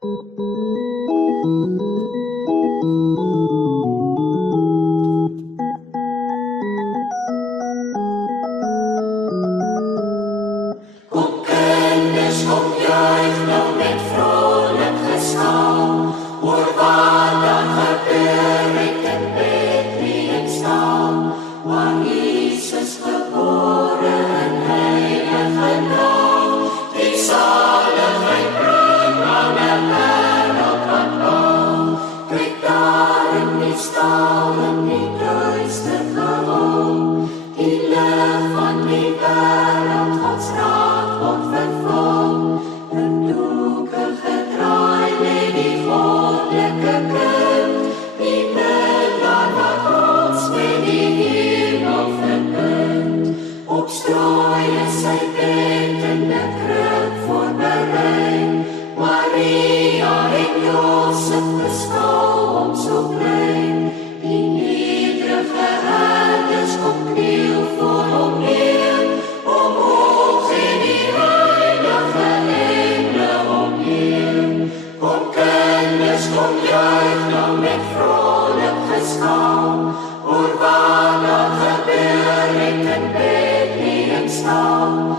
Kom kinders, kom juich nou met vrolijk geschal, hoor wat dan gebeur het in Bethlehem stal, waar Jesus gebore in heilige naam, die zaligheid bring aan die wêreld wat bang. Kyk daar in die stal, in die duister gehul, die lig van die wêreld, Gods raad word vervul. In doeke gedraai lê die goddelike kind, die middelaar wat ons met die hemel verbind. Op strooi is sy bed in 'n krib voorberei, Maria en Josef beskou om so klein. Die nederige herders kom kniel voor hom neer, omhoog en die heilige engele omheen. Kom kinders, kom juich nou met vrolijk geskal, hoor wat dan gebeur het in Bethlehem stal,